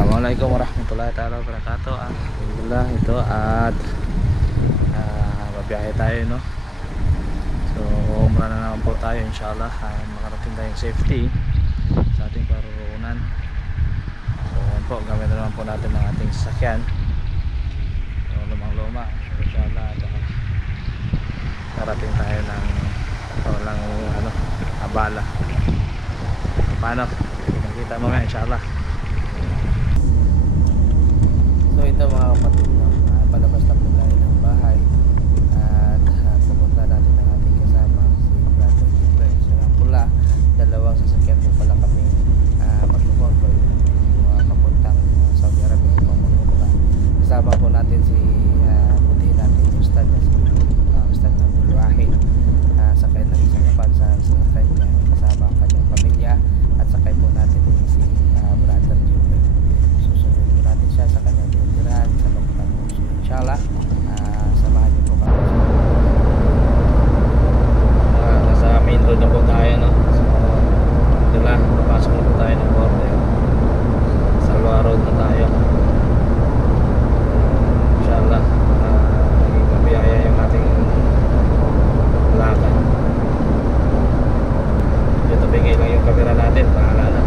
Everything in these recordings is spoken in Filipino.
Assalamualaikum warahmatullahi taala wabarakatuh. Alhamdulillah ito at babiyahe tayo, no. So umrah na naman po tayo, inshallah. Makarating tayong safety sa ating paruroonan. So yan po, gamit na naman po natin ng ating sasakyan. So lumang luma. So inshallah karating tayo ng walang abala. Paano? Nakita mo nga, inshallah. So ito mga kapatid, no? Palabas na po tayo ng bahay at pupunta natin ang ating kasama si Brother Gilbert. So nga pula, dalawang sasakyan po pala kami magsukonvoy papuntang Saudi Arabia upang mag-umrah. Kasama po natin si buti natin Ustad na si Ustad Abdul Wahid, sakay ng isang bansa sa kanya, kasama ang kanyang pamilya, at sakay po natin si Brother Gilbert. Susunod po natin siya sa kanyang sa Bagtang Puso. Inshallah, samahan niyo po kami. Nasa main road na po tayo, no? So, dala, papasok na po tayo ng border. Salwa Road na tayo. Inshallah, maging mabiyaya yung ating lakad. Dito bigay lang yung camera natin, bahala na.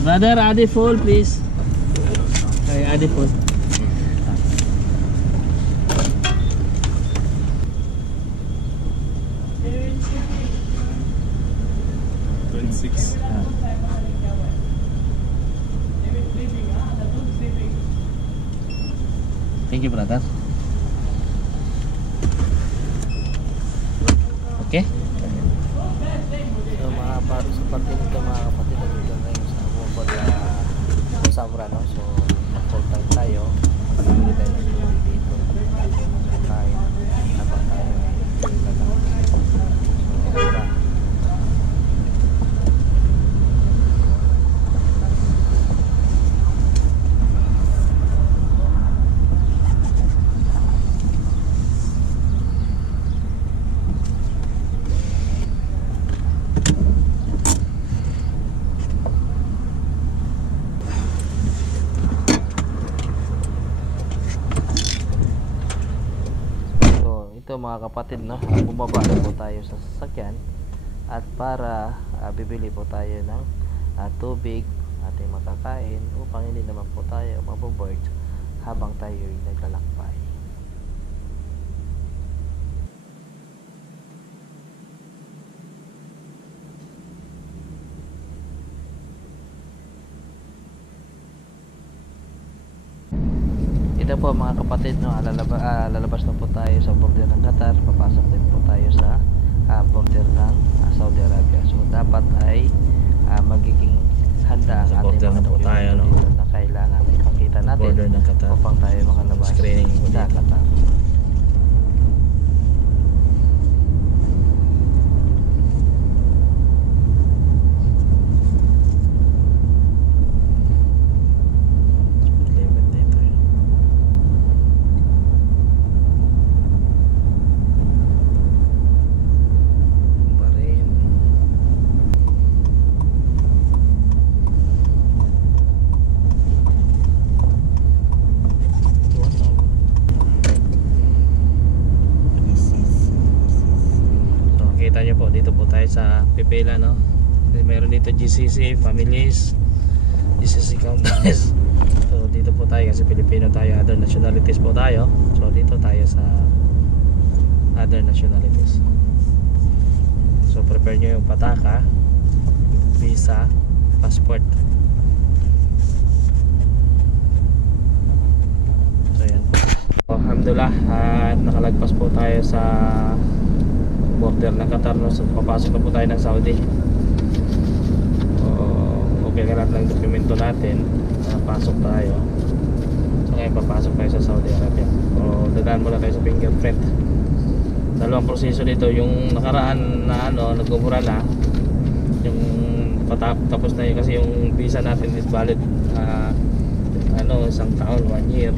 Brother, add full please. Okay, add full. 26. Thank you, brother. Okay. So mga para sa parte nito mga kapatid, nandito tayo sa Bumba sa Samra, no? So mag-call time tayo, pag-ibig tayo ng tuloy dito, tayo magkakain habang tayo ay lalaki. So wala. Ito mga kapatid, no, bumaba na po tayo sa sasakyan at para bibili po tayo ng tubig ating makakain upang hindi naman po tayo maboboard habang tayo ay naglalakbay. Ito po mga kapatid, no, lalabas na po tayo sa border ng Qatar, papasok din po tayo sa border ng Saudi Arabia. So dapat ay magiging handa ang ating mga dokumento na kailangan ay ipakita natin upang tayo makalabas sa Qatar. Kita nyo po, dito po tayo sa Pipila, no? Meron dito GCC, families, GCC countries. So dito po tayo kasi Pilipino tayo, other nationalities po tayo. So dito tayo sa other nationalities. So prepare nyo yung pataka, visa, passport. So yan po. Alhamdulillah, at nakalagpas po tayo sa border ng Qatar, no? So papasok na po tayo ng Saudi. Okay ka lahat ng dokumento natin, pasok tayo. So ngayon papasok tayo sa Saudi Arabia. So dadaan muna tayo sa fingerprint. Dalawang proseso dito, yung nakaraan na nagumura na, yung tapos na yun kasi yung visa natin is valid isang taon, 1 year.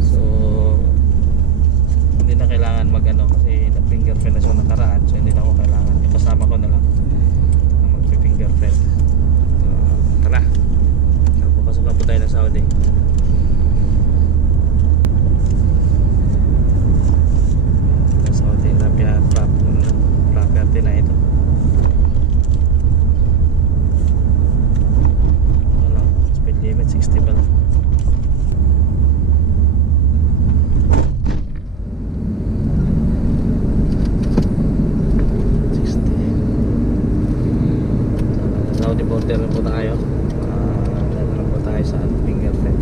So hindi na kailangan kasi na fingerprint na siya nakaraan, so hindi na ako kailangan, kasama ko na lang na mag-fingerprint. Tara, papasok na po tayo ng Saudi. Saudi Arabia property na ito. Wala, speed limit 60 ba? Saudi border na po tayo. Dito na po tayo sa fingerprint.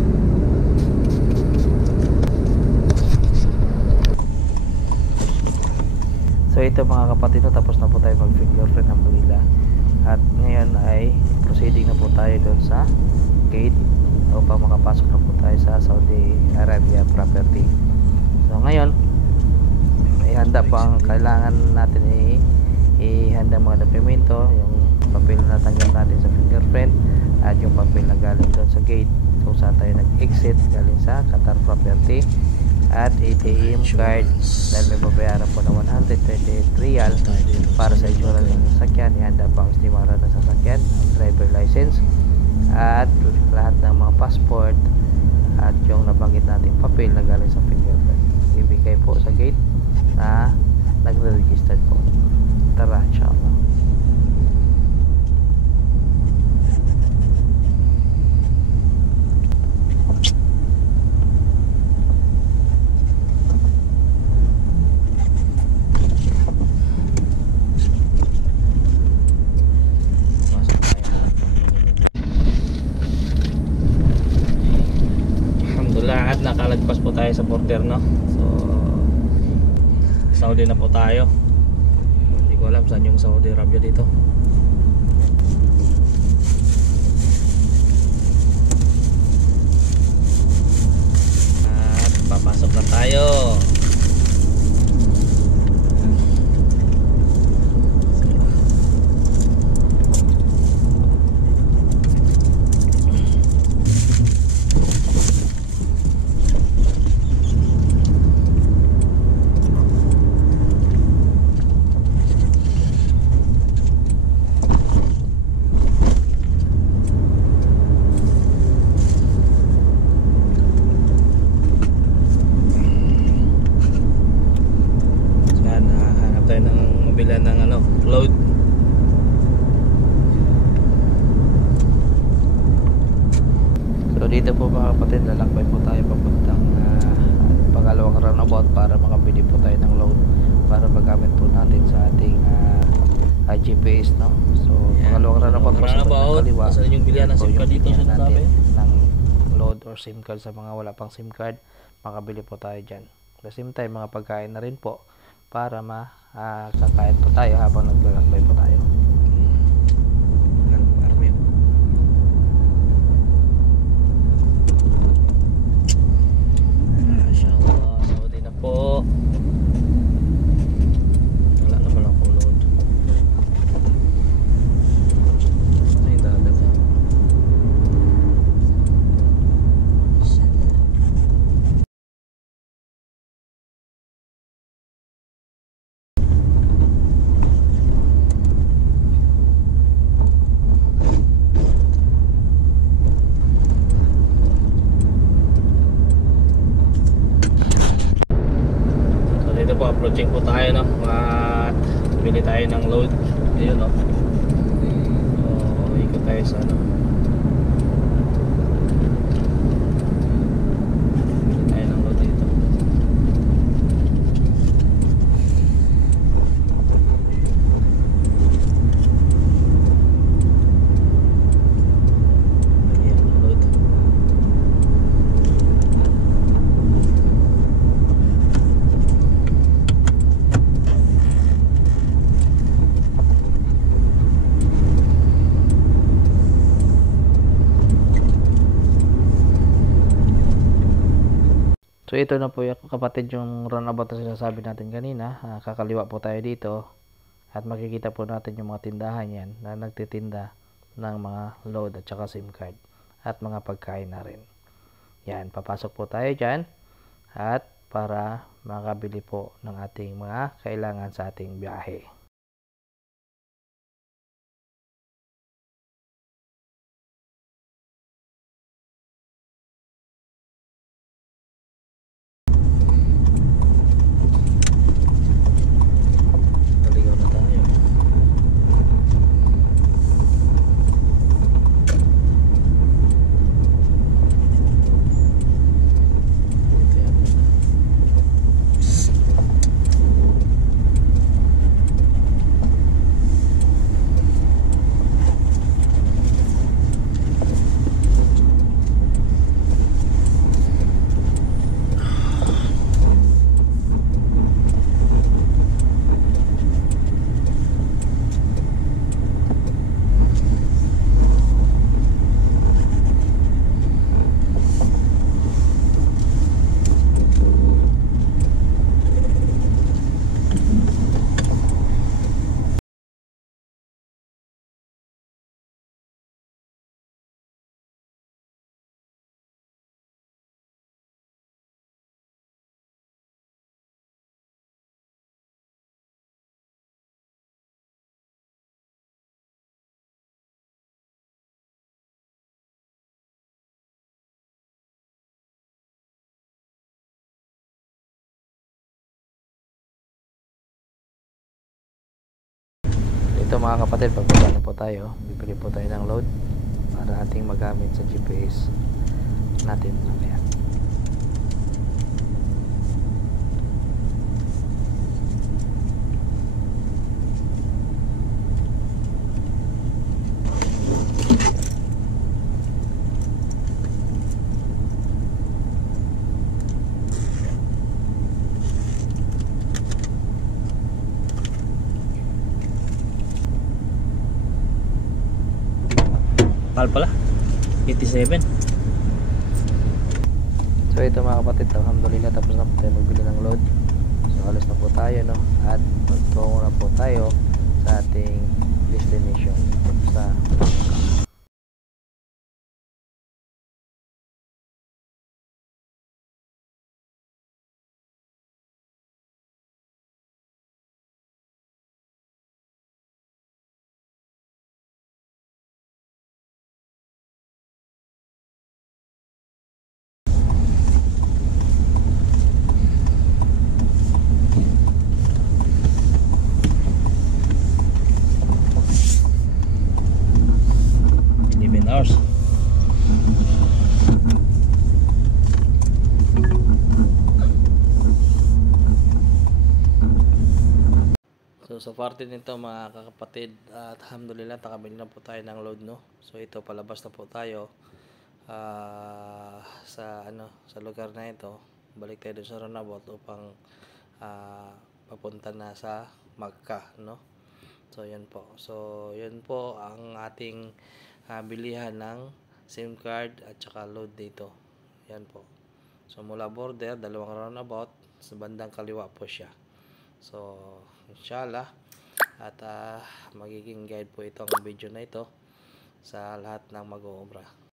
So ito mga kapatid, tapos na po tayo mag fingerprint, alhamdulillah. At ngayon ay proceeding na po tayo doon sa gate upang makapasok na po tayo sa Saudi Arabia property. So ngayon ihanda po ang kailangan natin, ihanda mga dokumento, yung papel na natanggap natin sa fingerprint at yung papel na galing doon sa gate kung saan tayo nag-exit galing sa Qatar property, at ATM card dahil may babayaran po na 138 riyal para sa insurance ng sasakyan. Ihanda po ang estimara ng sasakyan, driver license, at lahat ng mga passport at yung nabanggit nating papel na galing sa fingerprint. Ibigay po sa gate na nagre-register po. Tara, inshallah. At nakalagpas po tayo sa border, no? So Saudi na po tayo. Hindi ko alam saan yung Saudi Arabia dito. At papasok na tayo. Load. So dito po mga kapatid, lalakbay po tayo papuntang pangalawang roundabout para makabili po tayo ng load para magamit po natin sa ating GPS, no? So pangalawang roundabout po sa kaliwa. Saan yung bilihan ng SIM card dito sa sabi? Ng load or SIM card sa mga wala pang SIM card, makabili po tayo dyan. At the same time, mga pagkain na rin po para kakain po tayo habang naglalakbay po tayo. Mashallah, Saudi na po. Wala naman akong load. Ito yung dagat, ha? Approaching po tayo, no? At bili tayo ng load. Ayun, no? So ikot tayo sa bili tayo ng load dito. ito na po yung kapatid yung runabout na sinasabi natin kanina. Kakaliwa po tayo dito at makikita po natin yung mga tindahan yan na nagtitinda ng mga load at saka SIM card at mga pagkain na rin. Yan, papasok po tayo dyan at para makabili po ng ating mga kailangan sa ating biyahe. Naligaw na tayo. Ito mga kapatid, pagbaba na po tayo, bibili po tayo ng load para ating magamit sa GPS natin mamaya. Mahal pala, 87. So ito mga kapatid, alhamdulillah tapos na po tayo magbili ng load. So alis na po tayo, no? At magtungo na po tayo sa ating destination sa Hours. So sa parte nito mga kakapatid, alhamdulillah nakabili na po tayo ng load, no. So ito palabas na po tayo sa lugar na ito. Balik tayo sa runabout upang papunta na sa Makkah, no. So yan po. So yan po ang ating bilihan ng SIM card at saka load dito. Yan po. So mula border, dalawang roundabout, sa bandang kaliwa po siya. So inshallah at magiging guide po itong video na ito sa lahat ng mag-uumrah.